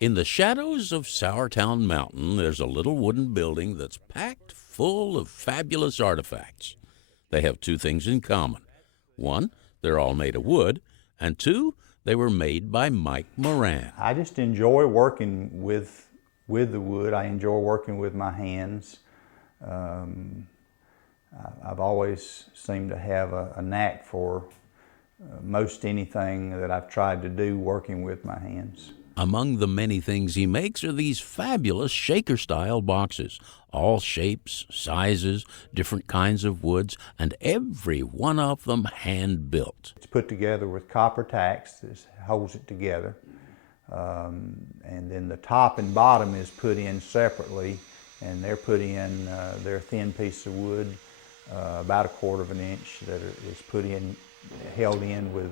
In the shadows of Sourtown Mountain, there's a little wooden building that's packed full of fabulous artifacts. They have two things in common. One, they're all made of wood, and two, they were made by Mike Moran. I just enjoy working with the wood. I enjoy working with my hands. I've always seemed to have a knack for most anything that I've tried to do working with my hands. Among the many things he makes are these fabulous shaker-style boxes, all shapes, sizes, different kinds of woods, and every one of them hand-built. It's put together with copper tacks that holds it together, and then the top and bottom is put in separately, and they're put in their thin piece of wood, about 1/4 of an inch, that is put in, held in with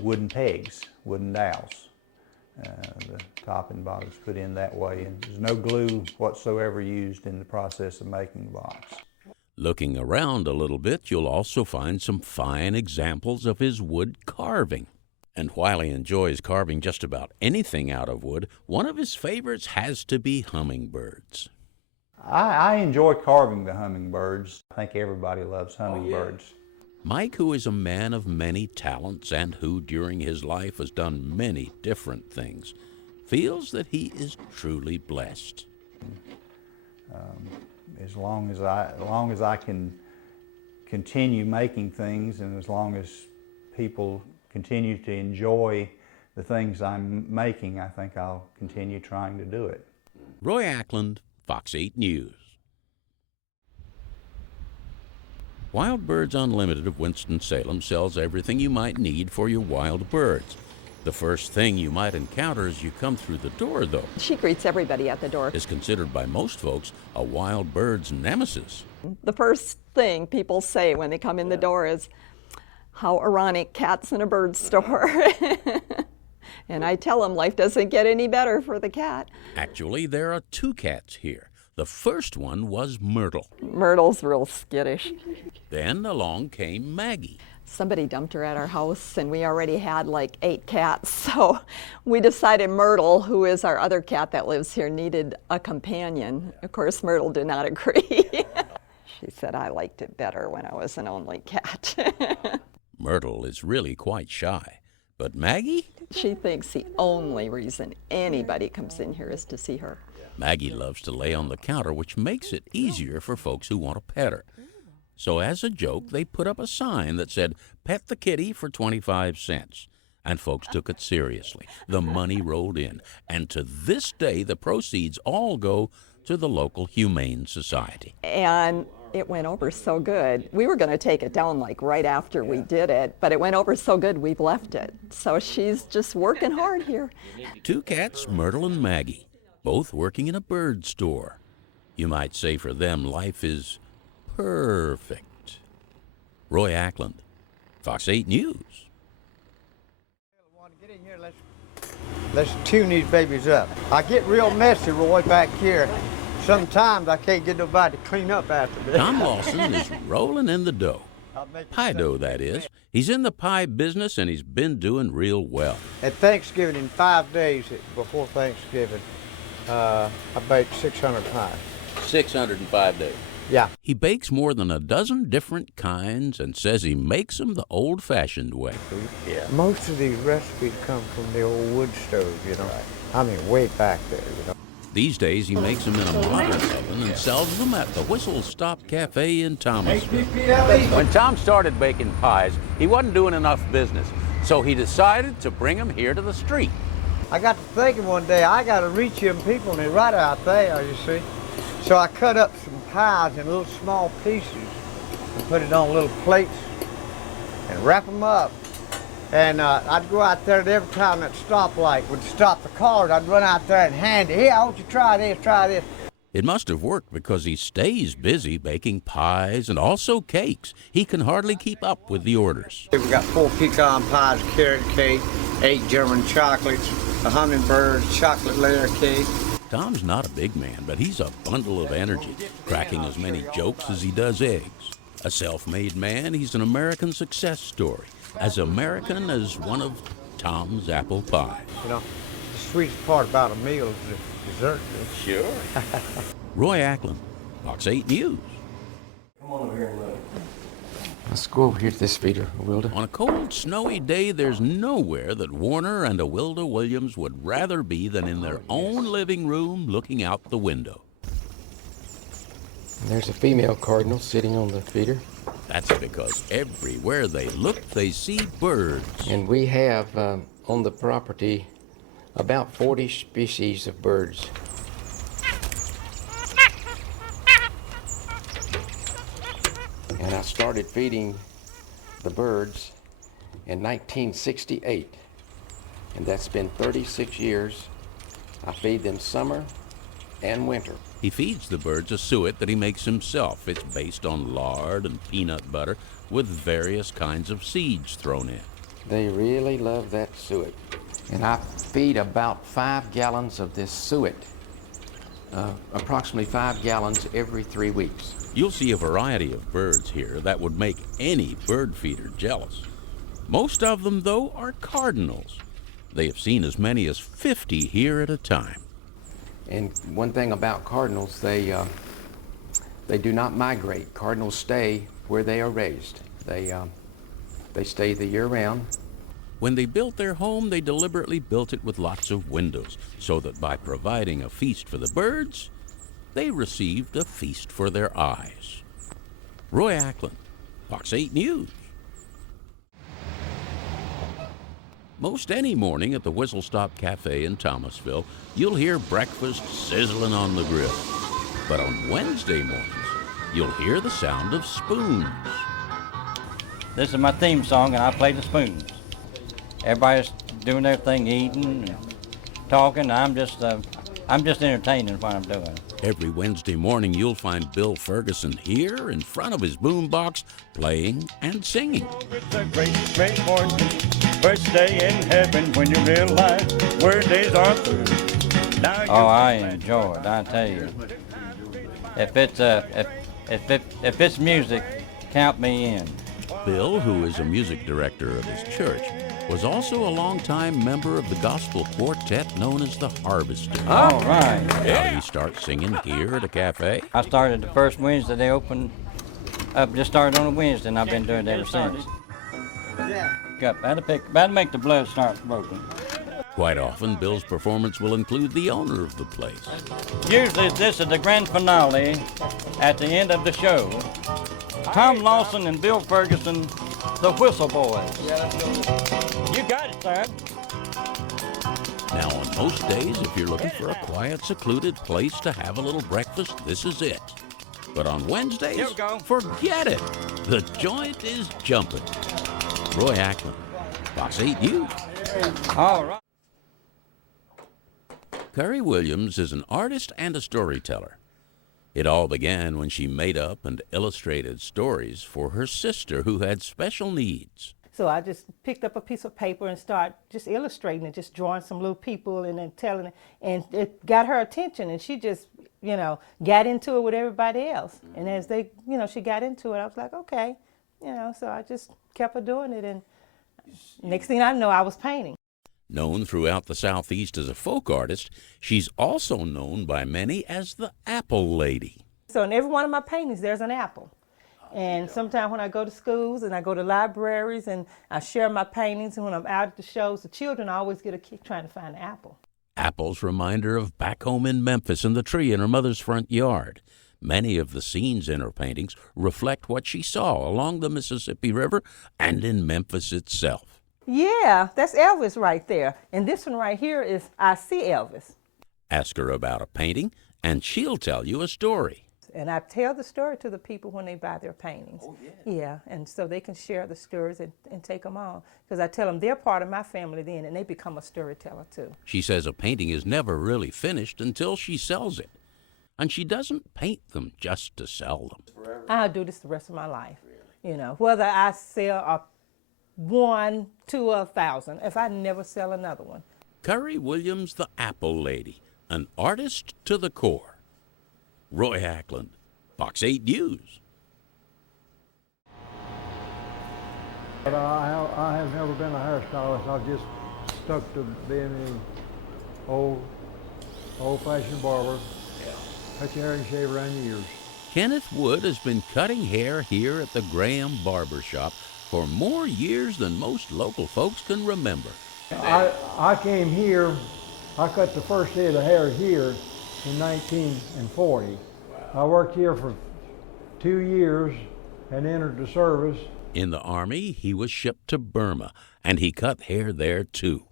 wooden pegs, wooden dowels. The top and bottom is put in that way, and there's no glue whatsoever used in the process of making the box. Looking around a little bit, you'll also find some fine examples of his wood carving. And while he enjoys carving just about anything out of wood, one of his favorites has to be hummingbirds. I enjoy carving the hummingbirds. I think everybody loves hummingbirds. Oh, yeah. Mike, who is a man of many talents and who during his life has done many different things, feels that he is truly blessed. As long as I can continue making things, and as long as people continue to enjoy the things I'm making, I think I'll continue trying to do it. Roy Ackland, Fox 8 News. Wild Birds Unlimited of Winston-Salem sells everything you might need for your wild birds. The first thing you might encounter as you come through the door, though, she greets everybody at the door, is considered by most folks a wild bird's nemesis. The first thing people say when they come in the door is, "How ironic, cats in a bird store." And I tell them life doesn't get any better for the cat. Actually, there are two cats here. The first one was Myrtle. Myrtle's real skittish. Then along came Maggie. Somebody dumped her at our house, and we already had like 8 cats. So we decided Myrtle, who is our other cat that lives here, needed a companion. Of course, Myrtle did not agree. She said, "I liked it better when I was an only cat." Myrtle is really quite shy. But Maggie? She thinks the only reason anybody comes in here is to see her. Maggie loves to lay on the counter, which makes it easier for folks who want to pet her. So as a joke, they put up a sign that said, "Pet the kitty for 25 cents." And folks took it seriously. The money rolled in. And to this day, the proceeds all go to the local Humane Society. And it went over so good. We were going to take it down like right after we did it, but it went over so good we've left it. So she's just working hard here. Two cats, Myrtle and Maggie, both working in a bird store. You might say for them life is perfect. Roy Ackland, Fox 8 News. Get in here, let's tune these babies up. I get real messy, Roy, back here. Sometimes I can't get nobody to clean up after me. Tom Lawson is rolling in the dough. Pie dough, that is. He's in the pie business, and he's been doing real well. At Thanksgiving, in 5 days before Thanksgiving, I baked 600 pies. 605 days. Yeah. He bakes more than a dozen different kinds and says he makes them the old-fashioned way. Yeah. Most of these recipes come from the old wood stove, you know. Right. I mean, way back there, you know. These days, he makes them in a modern oven and sells them at the Whistle Stop Cafe in Thomasville. When Tom started baking pies, he wasn't doing enough business, so he decided to bring them here to the street. I got to thinking one day, I got to reach them people, and they're right out there, you see. So I cut up some pies in little small pieces and put it on little plates and wrap them up. And I'd go out there, and every time that stoplight would stop the cars, I'd run out there and hand it. "Here, I want you to try this, try this." It must have worked because he stays busy baking pies and also cakes. He can hardly keep up with the orders. We got 4 pecan pies, carrot cake, 8 German chocolates, a hummingbird chocolate layer cake. Tom's not a big man, but he's a bundle of energy, cracking as many jokes as he does eggs. A self-made man, he's an American success story, as American as one of Tom's apple pies. You know, sweetest part about a meal is the dessert. Sure. Roy Ackland, Fox 8 News. Come on over here and look. Let's go over here to this feeder, Awilda. On a cold, snowy day, there's nowhere that Warner and Awilda Williams would rather be than in their own living room looking out the window. And there's a female cardinal sitting on the feeder. That's because everywhere they look, they see birds. And we have on the property about 40 species of birds. And I started feeding the birds in 1968. And that's been 36 years. I feed them summer and winter. He feeds the birds a suet that he makes himself. It's based on lard and peanut butter with various kinds of seeds thrown in. They really love that suet. And I feed about 5 gallons of this suet, approximately 5 gallons every 3 weeks. You'll see a variety of birds here that would make any bird feeder jealous. Most of them, though, are cardinals. They have seen as many as 50 here at a time. And one thing about cardinals, they do not migrate. Cardinals stay where they are raised. They stay the year round. When they built their home, they deliberately built it with lots of windows, so that by providing a feast for the birds, they received a feast for their eyes. Roy Ackland, Fox 8 News. Most any morning at the Whistle Stop Cafe in Thomasville, you'll hear breakfast sizzling on the grill. But on Wednesday mornings, you'll hear the sound of spoons. This is my theme song, and I play the spoons. Everybody's doing their thing, eating and talking. I'm just entertaining what I'm doing. Every Wednesday morning, you'll find Bill Fergusson here in front of his boombox, playing and singing. It's a great, great morning, first day in heaven when you realize where days are through. Oh, I enjoy it, I tell you. If it's music, count me in. Bill, who is a music director of his church, was also a longtime member of the gospel quartet known as the Harvesters. All right. How do you start singing here at a cafe? I started the first Wednesday they opened up, just started on a Wednesday, and I've been doing it ever since. That'll make the blood start broken. Quite often, Bill's performance will include the owner of the place. Usually this is the grand finale at the end of the show. Tom Lawson and Bill Fergusson, the Whistle Boys. You got it, sir. Now, on most days, if you're looking for a quiet, secluded place to have a little breakfast, this is it. But on Wednesdays, Here we go. forget it. The joint is jumping. Roy Ackland, Fox 8 News. All right. Currie Williams is an artist and a storyteller. It all began when she made up and illustrated stories for her sister who had special needs. So I just picked up a piece of paper and started just illustrating and just drawing some little people and then telling it. And it got her attention, and she just, got into it with everybody else. And as they, she got into it, I was like, okay, so I just kept her doing it. And next thing I know, I was painting. Known throughout the Southeast as a folk artist, she's also known by many as the Apple Lady. So in every one of my paintings, there's an apple. And sometimes when I go to schools and I go to libraries and I share my paintings, and when I'm out at the shows, the children always get a kick trying to find an apple. Apple's reminder of back home in Memphis and the tree in her mother's front yard. Many of the scenes in her paintings reflect what she saw along the Mississippi River and in Memphis itself. Yeah, that's Elvis right there. And this one right here is I See Elvis. Ask her about a painting, and she'll tell you a story. And I tell the story to the people when they buy their paintings. Oh, yeah. Yeah, and so they can share the stories and take them on. Because I tell them they're part of my family then, and they become a storyteller too. She says a painting is never really finished until she sells it. And she doesn't paint them just to sell them. I'll do this the rest of my life. Really? Whether I sell a 1, 2, or 1,000, if I never sell another one. Currie Williams, the Apple Lady, an artist to the core. Roy Ackland, Fox 8 News. I have never been a hairstylist. I've just stuck to being old-fashioned barber. Cut your hair and shave around your ears. Kenneth Wood has been cutting hair here at the Graham Barber Shop for more years than most local folks can remember. I came here, I cut the first head of hair here in 1940. I worked here for 2 years and entered the service. In the Army, he was shipped to Burma, and he cut hair there too.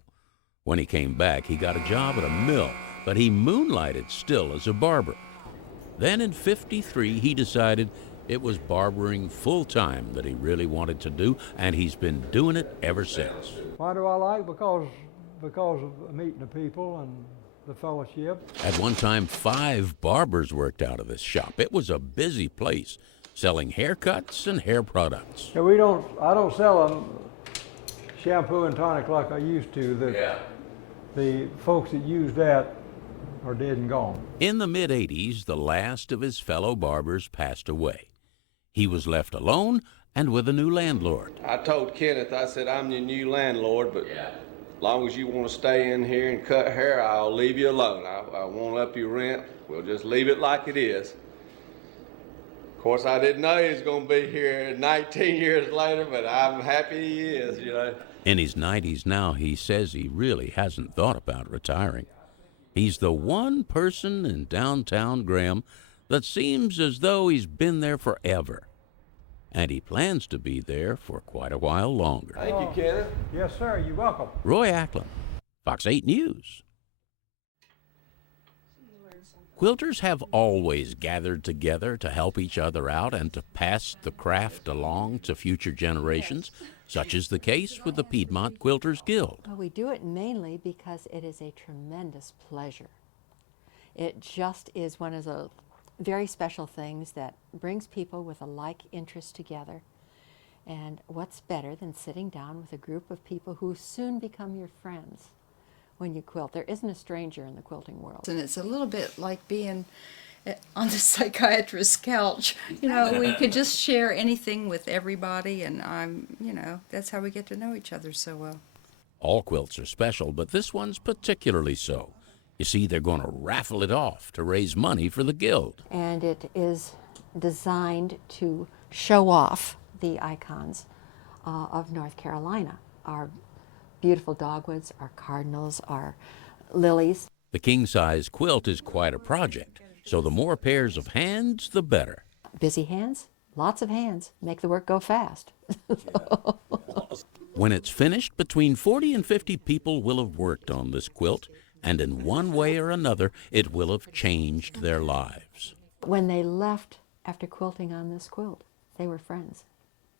When he came back, he got a job at a mill, but he moonlighted still as a barber. Then in '53, he decided it was barbering full-time that he really wanted to do, and he's been doing it ever since. Why do I like? Because of meeting the people and the fellowship. At one time, 5 barbers worked out of this shop. It was a busy place, selling haircuts and hair products. Yeah, I don't sell them shampoo and tonic like I used to. The folks that use that are dead and gone. In the mid-'80s, the last of his fellow barbers passed away. He was left alone and with a new landlord. I told Kenneth, I said, I'm your new landlord, but as long as you want to stay in here and cut hair, I'll leave you alone. I won't up your rent. We'll just leave it like it is. Of course, I didn't know he was going to be here 19 years later, but I'm happy he is, you know. In his 90s now, he says he really hasn't thought about retiring. He's the one person in downtown Graham that seems as though he's been there forever. And he plans to be there for quite a while longer. Thank you, Kenneth. Yes, sir. You're welcome. Roy Ackland, Fox 8 News. Quilters have always gathered together to help each other out and to pass the craft along to future generations, such is the case with the Piedmont Quilters Guild. Well, we do it mainly because it is a tremendous pleasure. It just is one of the very special things that brings people with a like interest together. And what's better than sitting down with a group of people who soon become your friends when you quilt? There isn't a stranger in the quilting world. And it's a little bit like being on the psychiatrist's couch. You know, we could just share anything with everybody, and that's how we get to know each other so well. All quilts are special, but this one's particularly so. You see, they're going to raffle it off to raise money for the Guild. And it is designed to show off the icons of North Carolina. Our beautiful dogwoods, our cardinals, our lilies. The king-size quilt is quite a project, so the more pairs of hands, the better. Busy hands, lots of hands, make the work go fast. When it's finished, between 40 and 50 people will have worked on this quilt, and in one way or another, it will have changed their lives. When they left after quilting on this quilt, they were friends,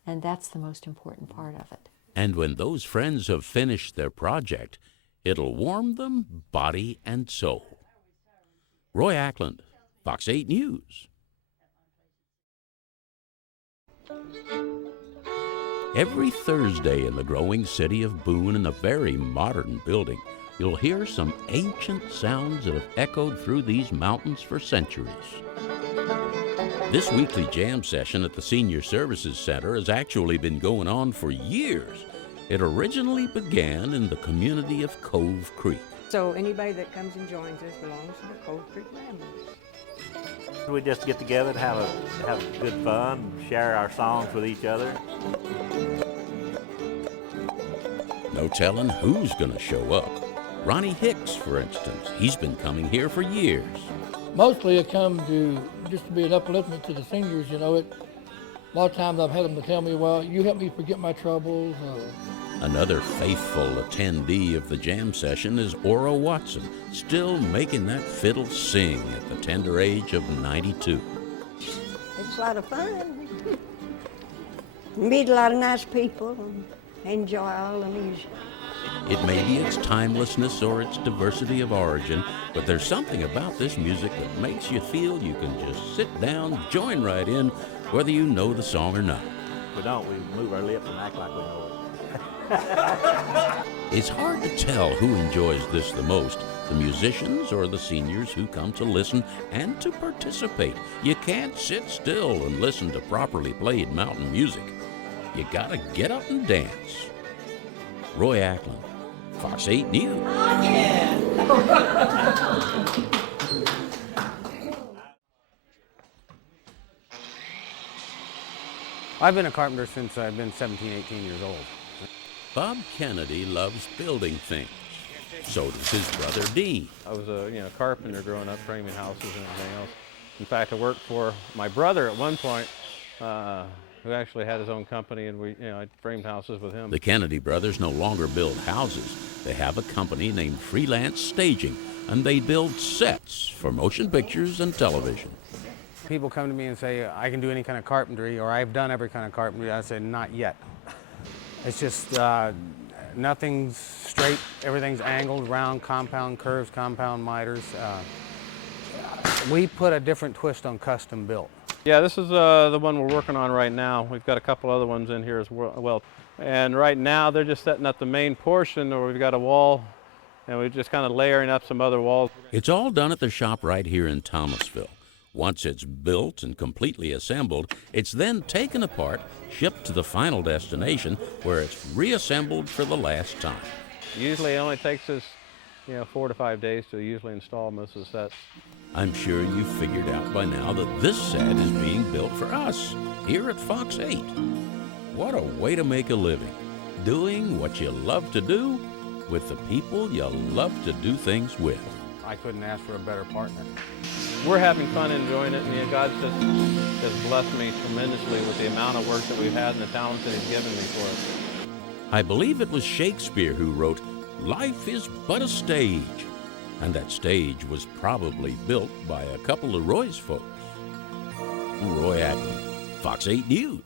and that's the most important part of it. And when those friends have finished their project, it'll warm them body and soul. Roy Ackland, Fox 8 News. Every Thursday in the growing city of Boone, in a very modern building, you'll hear some ancient sounds that have echoed through these mountains for centuries. This weekly jam session at the Senior Services Center has actually been going on for years. It originally began in the community of Cove Creek. So anybody that comes and joins us belongs to the Cove Creek family. We just get together to have good fun, share our songs with each other. No telling who's going to show up. Ronnie Hicks, for instance, he's been coming here for years. Mostly I come just to be an upliftment to the seniors, you know. A lot of times I've had them to tell me, well, you help me forget my troubles. Another faithful attendee of the jam session is Ora Watson, still making that fiddle sing at the tender age of 92. It's a lot of fun. Meet a lot of nice people and enjoy all the music. It may be its timelessness or its diversity of origin, but there's something about this music that makes you feel you can just sit down, join right in, whether you know the song or not. If we don't, we move our lips and act like we know it. It's hard to tell who enjoys this the most, the musicians or the seniors who come to listen and to participate. You can't sit still and listen to properly played mountain music. You gotta get up and dance. Roy Ackland, Fox 8 News. Oh, yeah. I've been a carpenter since I've been 17, 18 years old. Bob Kennedy loves building things. So does his brother Dean. I was a carpenter growing up, framing houses and everything else. In fact, I worked for my brother at one point, who actually had his own company, and I framed houses with him. The Kennedy brothers no longer build houses. They have a company named Freelance Staging, and they build sets for motion pictures and television. People come to me and say, I can do any kind of carpentry, or I've done every kind of carpentry. I say, not yet. It's just nothing's straight, everything's angled, round, compound curves, compound miters. We put a different twist on custom built. Yeah, this is the one we're working on right now. We've got a couple other ones in here as well. And right now they're just setting up the main portion, where we've got a wall, and we're just kind of layering up some other walls. It's all done at the shop right here in Thomasville. Once it's built and completely assembled, it's then taken apart, shipped to the final destination, where it's reassembled for the last time. Usually it only takes us 4 to 5 days to usually install most of the sets. I'm sure you've figured out by now that this set is being built for us, here at Fox 8. What a way to make a living, doing what you love to do, with the people you love to do things with. I couldn't ask for a better partner. We're having fun enjoying it, and God just blessed me tremendously with the amount of work that we've had and the talents that He's given me for it. I believe it was Shakespeare who wrote, "Life is but a stage," and that stage was probably built by a couple of Roy's folks. Roy Ackland, Fox 8 News.